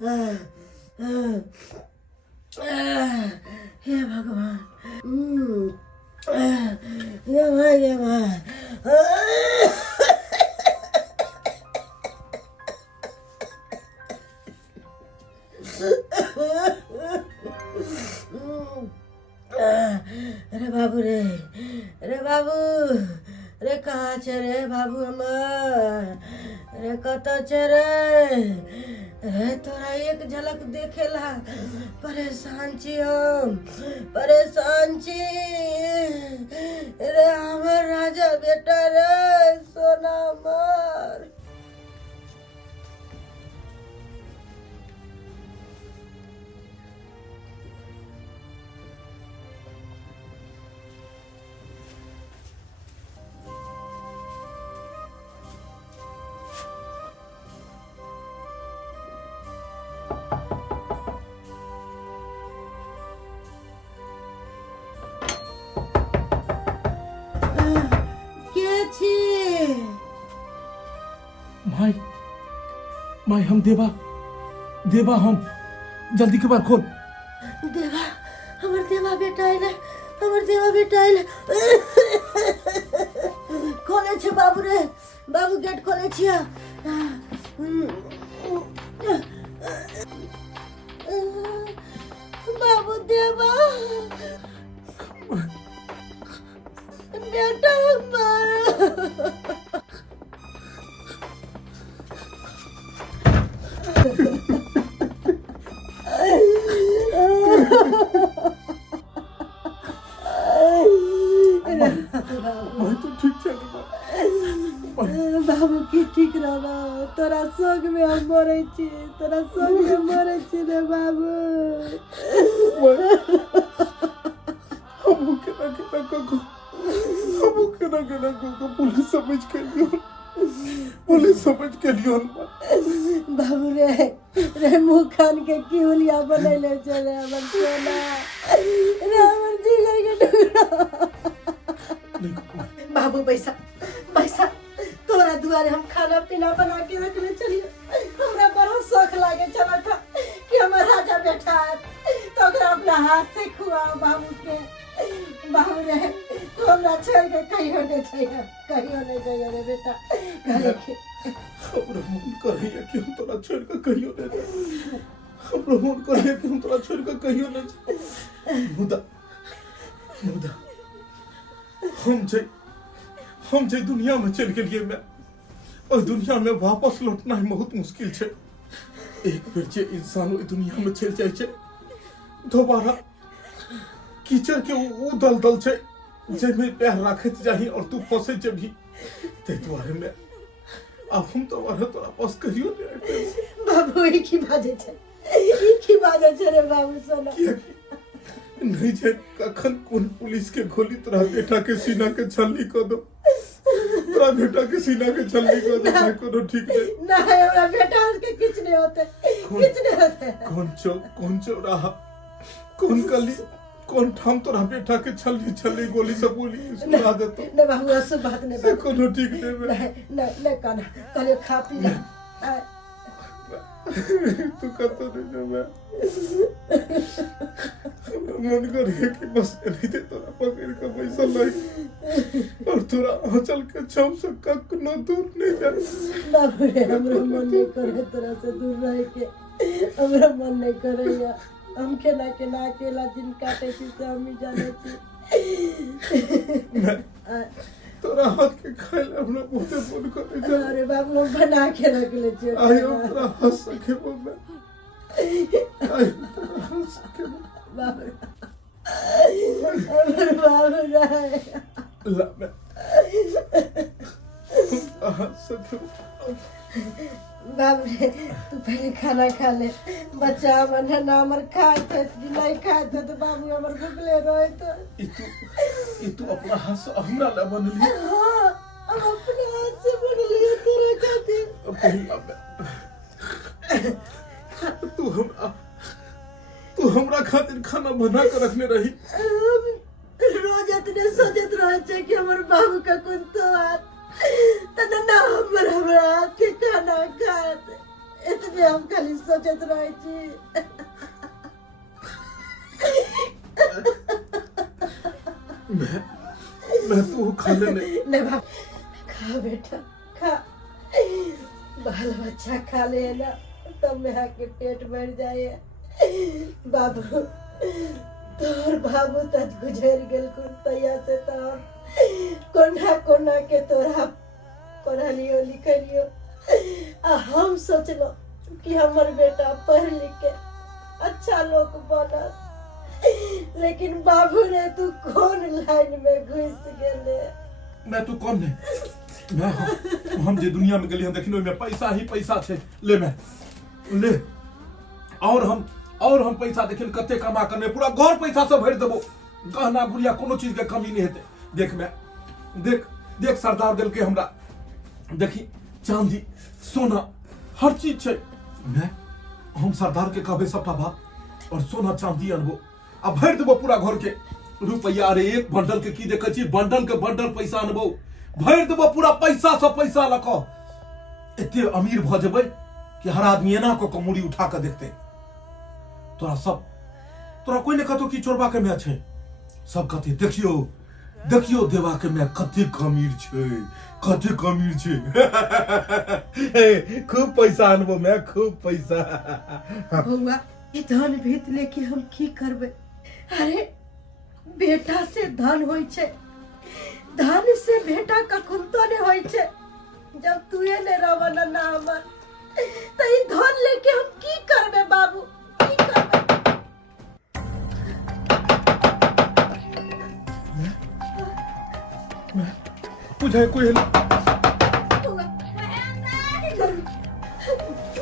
हे भगवान। ये माँ, ये माँ। अरे बाबू रे, अरे बाबू रे, कहाँ छे रे बाबू हमार? अरे कत छे रे? तोरा एक झलक देखेला परेशान छी हम, परेशान छी रे हमर राजा बेटा रे, सोना मार। माई, माई हम देवा, देवा हम, जल्दी के बार खोल। देवा, हमर देवा बेटा आइले, हमर देवा बेटा आइले। खोले छे बाबू रे, बाबू गेट खोले छिया। बाबू देवा, बेटा हमारा। तो ठीक चल बाबू की ठीक रहा, तोरा संग में हम मरे छी, तोरा संग में मरे छी रे बाबू। हम केना को पुलिस समझ के लियो, पुलिस समझ के लियो। बाबू रे मुँह खान के की उलिया बनैले छे रे हमर सोना, रे हमर जिगर के टुकड़ा। बाबू पैसा पैसा तोरा दुआरे हम खाना पीना बना के रखले चलिए। हमरा बड़ा शौक लागे चला था कि हमर राजा बेटा तो ओकरा अपना हाथ से खुआओ बाबू के। बाबू रे तू हमरा छोड़ के कहियो नहीं जाइए, कहियो नहीं जाइए रे बेटा। कहे के हमरा मन करैया कि हम तोरा छोड़ के कहियो नहीं जाए, हमरा मन करैया कि हम तोरा छोड़ के कहियो नहीं जाए। मुदा हम जे दुनिया में चल गेलिए मैं, और दुनिया में वापस लौटना है बहुत मुश्किल छे। एक बेर जे इंसान ओइ दुनिया में चल जाए छे, दोबारा कीचड़ के ऊ दलदल छे जेमे पैर राखत जाही और तू फंसे जेबही। ते दुआरे में अब हम दोबारा तोरा पास कहियो नहीं आए। बाबू ई की बाजे छे रे बाबू सोना। नहीं जे कखन कौन पुलिस के गोली तोरा बेटा के सीना के छल्ली कर दो, तोरा बेटा के सीना के छल्ली कर दो, मैं कोनो ठीक नहीं। नहीं हमरा बेटा के कुछ नहीं होते, कुछ नहीं होते। कौन चौराहा, कौन गली, कौन ठाम तोरा बेटा के छल्ली गोली से गोली सुना देतो। नहीं बाबू ऐसे बात नहीं, से कोनो ठीक नहीं। नहीं काना कल खा पी ले। तू कहता नहीं मैं मन कर है कि बस नहीं दे तोरा पकड़ के पैसा लाई और तोरा आंचल के छाव से कक न दूर नहीं जा। बाबू रे हमरा मन नहीं करे तोरा से दूर रह के, हमरा मन नहीं करे या हम केना अकेला दिन काटे छी से हम ही जाने छी। तोरा हाथ के खाइले हमरा बहुते मन करे जा। अरे बाबू हम बना के रख ले छी। आयो तोरा हंस सके मैं, आयो तोरा हंस सके बाबू बाबू रे ला मैं हंस सके। बाबू रे तू पहले खाना खा ले, बच्चा हमर ना हमर खाए थे नहीं खाए थे तो बाबू हमर भूखले रहे तो। ई तू अपना हाथ से हमरा ला बनली। हाँ हम अपने हाथ से बन लिए तेरे खातिर। पहिला तू हमरा खातिर खाना बना के रखने रही। रोज इतने सोचत रहे छे कि हमर बाबू का कौन तो हाथ तना ना हमरा हाथ के खाना खात। इतने हम खाली सोचत रहे छी। मैं तू खा लेने। नहीं बाप, खा बेटा खा, बाल बच्चा खा ले ना तब मेरा के पेट भर जाए। बाबू तोर बाबू तज गुजर गेल कुन तैया से तो कोना कोना के तोरा पढ़लियो लिखलियो। आ हम सोचलो कि हमर बेटा पढ़ लिख के अच्छा लोग बनत, लेकिन बाबू ने तू कौन लाइन में घुस गेले। मैं तू कौन नहीं, मैं हम जे दुनिया में गली हम देखिनो में पैसा ही पैसा छे। ले मैं ले और हम पैसा देखिन कते कमा करने पूरा घर पैसा से भर देबो। गहना गुड़िया कोनो चीज के कमी नहीं हेते। देख मैं देख सरदार दिल के हमरा देखी चांदी सोना हर चीज छे। मैं हम सरदार के कहबे सबटा बात और सोना चांदी अनबो आ भर देबो पूरा घर के रुपया। अरे एक बंडल के की देखे छी, बंडल के बंडल पैसा अनबो भर देबो पूरा पैसा से पैसा लको। एते अमीर भ जेबै कि हर आदमी एना को कमूड़ी उठा के देखते। तोरा कोई ने कहतो कि चोरबा के मैं छे, सब कहते देखियो देवा के मैं कते अमीर छे, कते अमीर छे। खूब पैसा अनबो मैं, खूब पैसा। बउआ ये धन भेत लेके हम की करबे। अरे बेटा से धन होय छे, धन से बेटा कखुन तो ने होय छे। जब तुए ने रवन ना हमर त ई धन लेके हम की करबे बाबू, की करबे। मैं तुझे कोई ना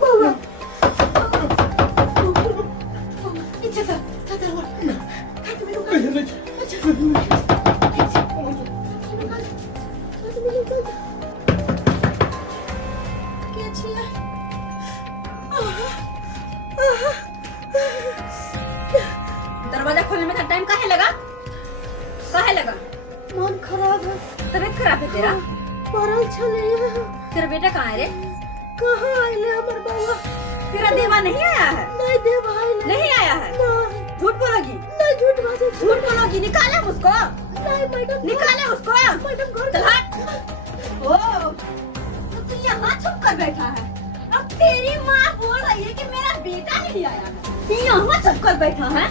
बउआ दरवाजा खोलने में टाइम काहे लगा? मन खराब है। तबीयत खराब है तेरा? पड़ल छले। तेरा बेटा कहाँ है रे? कहाँ आइले हमर बउआ? तेरा देवा नहीं आया है? नहीं देव आइले। नहीं आया है? नहीं। झूठ बोलोगी? नहीं झूठ बाजे। झूठ बोलोगी? निकाले उसको। नहीं मैडम, निकाले उसको। मैडम घर चल हट। ओ तो तू यहाँ छुप कर बैठा है। अब तेरी माँ बोल रही है कि मेरा बेटा नहीं आया है, तू यहाँ छुप कर बैठा है।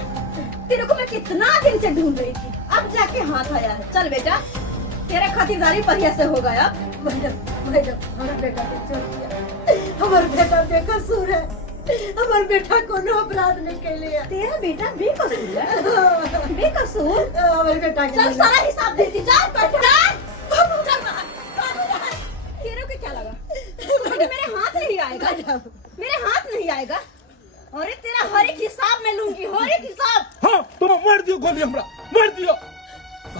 तेरे को मैं कितना दिन से ढूंढ रही थी, अब जाके हाथ आया है। चल बेटा तेरा खातिरदारी बढ़िया से हो गया। मैडम हमारा बेटा ने चोर किया। हमारा बेटा बेकसूर है। हमारा बेटा कोनो अपराध नहीं कैले। तेरा बेटा बेकसूर है? बेकसूर? हमारा बेटा के चल सारा हिसाब देती। चल बेटा तेरे को क्या लगा मेरे हाथ नहीं आएगा? मेरे हाथ नहीं आएगा? अरे तेरा हर एक हिसाब में लूंगी, हर एक हिसाब। हाँ तुम मार दियो गोली, हमरा मार दियो।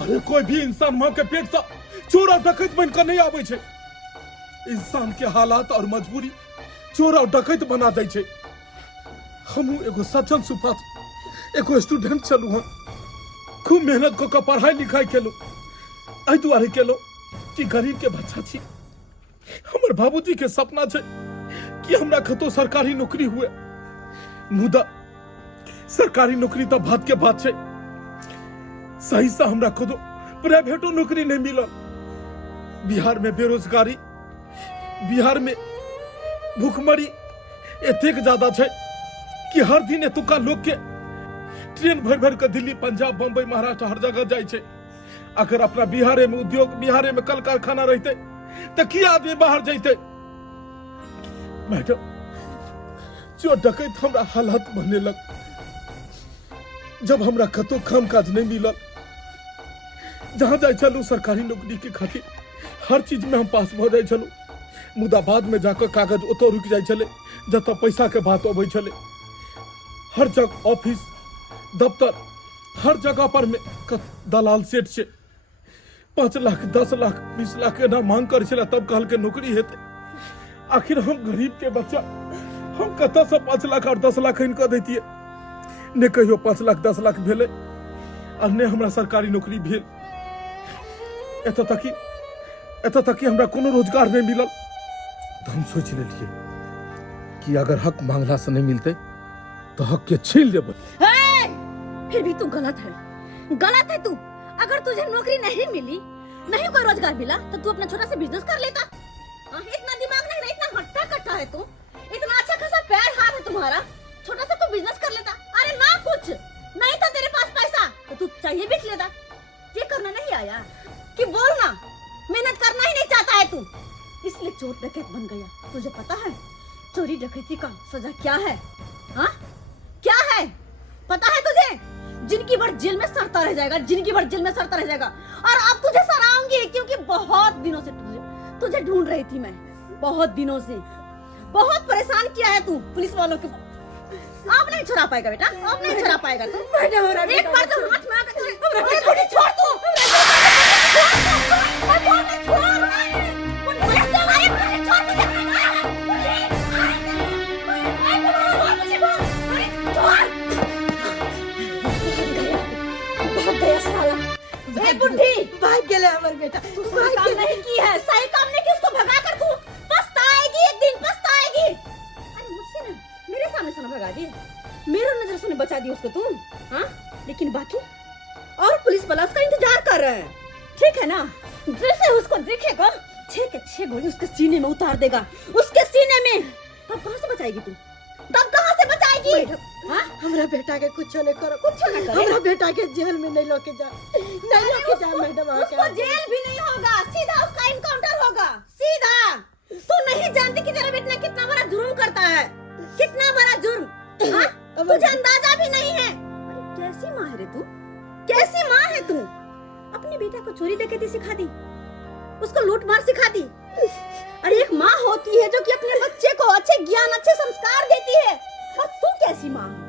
अरे कोई भी इंसान मां के पेट से चोर और डकैत बन कर नहीं आवे छे। इंसान के हालात और मजबूरी चोर और डकैत बना दे छे। हम एगो सज्जन सुपात्र एगो स्टूडेंट चलू, हम खूब मेहनत को पढ़ाई लिखाई केलू। आई दुआरे केलो कि गरीब के बच्चा छी। हमर बाबूजी के सपना छे कि हमरा कतो सरकारी नौकरी हुए, मुदा सरकारी नौकरी तो बात के बात छे। सही से हमरा खुद प्राइवेटो नौकरी नहीं मिलल। बिहार में बेरोजगारी, बिहार में भूखमरी एतेक ज्यादा छे कि हर दिन एतुका लोग के ट्रेन भर भर के दिल्ली, पंजाब, बम्बई, महाराष्ट्र हर जगह जाए छे। अगर अपना बिहारे में उद्योग, बिहारे में कल कारखाना रहते तो की आदमी बाहर जाते। मैडम जो डकैत हमरा हालात बने लग, जब हमरा कतो काम काज नहीं मिलल, जहां जाए चलू सरकारी नौकरी के खातिर हर चीज में हम पास भ जाए चलू, मुदा बाद में जाकर कागज ओतो रुक जाए चले जत पैसा के बात अबै चले। हर जगह ऑफिस दफ्तर हर जगह पर में दलाल सेठ से 5 लाख 10 लाख 20 लाख ना मांग कर चला, तब कहल के नौकरी हेते। आखिर हम गरीब के बच्चा हम कत से 5 लाख और 10 लाख इनका देतिए। ने कहियो 5 लाख 10 लाख भेले और ने हमरा सरकारी नौकरी भेल। एत तक कि हमरा कोनो रोजगार नहीं मिलल। तो हम सोच लेलिए कि अगर हक मांगला से नहीं मिलते तो हक के छीन ले। फिर भी तू गलत है तू। अगर तुझे नौकरी नहीं मिली, नहीं कोई रोजगार मिला, तो तू अपना छोटा सा बिजनेस कर लेता। इतना दिमाग नहीं है, इतना हट्टा कट्टा है तू, इतना अच्छा खासा पैर हाथ है तुम्हारा, छोटा सा तू बिजनेस कर लेता। अरे ना, कुछ नहीं था तेरे पास पैसा तो तू चाहिए बेच लेता। ये करना नहीं आया कि बोलना, मेहनत करना ही नहीं चाहता है तू, इसलिए चोर डकैत बन गया। तुझे पता है चोरी डकैती का सजा क्या है? हाँ, क्या है पता है तुझे? जिंदगी भर जेल में सड़ता रह जाएगा, जिंदगी भर जेल में सड़ता रह जाएगा। और अब तुझे सराऊंगी, क्योंकि बहुत दिनों से तुझे ढूंढ रही थी मैं, बहुत दिनों से। बहुत परेशान किया है तू पुलिस वालों के। अब नहीं छुड़ा पाएगा बेटा, अब नहीं छुड़ा पाएगा तू। एक बार तो हाथ में आकर छोड़ तू। भाग गेले हमर बेटा। सही काम नहीं की है, सही काम नहीं की, उसको भगा कर तू पछताएगी, एक दिन पछताएगी। अरे मुझसे ना, मेरे सामने से ना भगा दी, मेरे नजर से बचा दी उसको तू। हाँ, लेकिन बाकी और पुलिस वाला उसका इंतजार कर रहे हैं, ठीक है ना? जैसे उसको दिखेगा 6 के 6 गोली उसके सीने में उतार देगा, उसके सीने में। तब कहाँ से बचाएगी तू? तब कहाँ से बचाएगी? हाँ, हमरा बेटा के कुछ नहीं करो, कुछ ना करे। हमरा बेटा के जेल में नहीं लेके जा, नहीं लेके जा मैडम। उसको जेल भी नहीं होगा, सीधा उसका इनकाउंटर होगा, सीधा। तू नहीं जानती कि तेरा बेटा ने कितना बड़ा जुर्म करता है, कितना बड़ा जुर्म। हाँ, तुझे अंदाजा भी नहीं है। अरे कैसी माँ है रे तू, कैसी माँ है तू? अपने बेटा को चोरी डकैती सिखा दी, उसको लूट मार सिखा दी। अरे एक माँ होती है जो कि अपने बच्चे को अच्छे ज्ञान, अच्छे संस्कार देती है, और तू कैसी माँ है?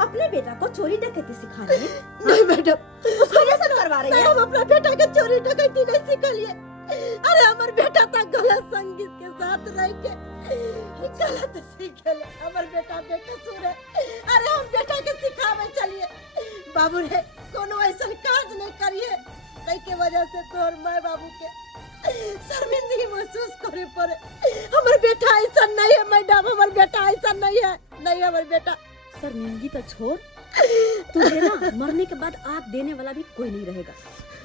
अपने बेटा को चोरी डकैती सिखा रही है? नहीं मैडम, उसको ये सब करवा रही है। हम अपना बेटा के चोरी डकैती नहीं सिखलिए। अरे हमार बेटा तक गलत संगीत के साथ रह के गलत सीख ले। हमार बेटा बेकसूर है। अरे हम बेटा के सिखावे चलिए। बाबू रे कोनो ऐसा काज नहीं करिए तई के वजह से तोर माय बाबू के शर्मिंदगी महसूस करे पड़े। हमार बेटा ऐसा नहीं है मैडम, हमार बेटा ऐसा नहीं है, नहीं हमार बेटा। शर्मिंदगी तो छोड़, तुझे ना मरने के बाद आग देने वाला भी कोई नहीं रहेगा,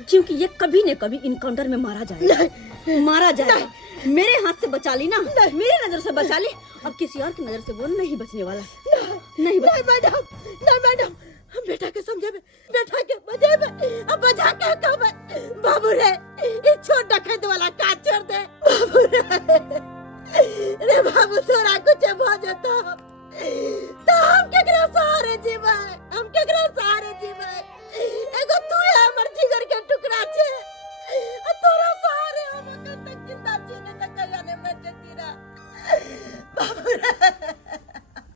क्योंकि ये कभी न कभी इनकाउंटर में मारा जाएगा, मारा जाएगा। मेरे हाथ से बचा ली ना, मेरी नजर से बचा ली, अब किसी और की नजर से वो नहीं बचने वाला। नहीं मैडम, नहीं मैडम, हम बेटा के समझे में, बेटा के बजे में, अब बजा के कब बाबू रे ये छोटा डकैत वाला का छोड़ दे बाबू रे। रे बाबू तोरा कुछ हो जाता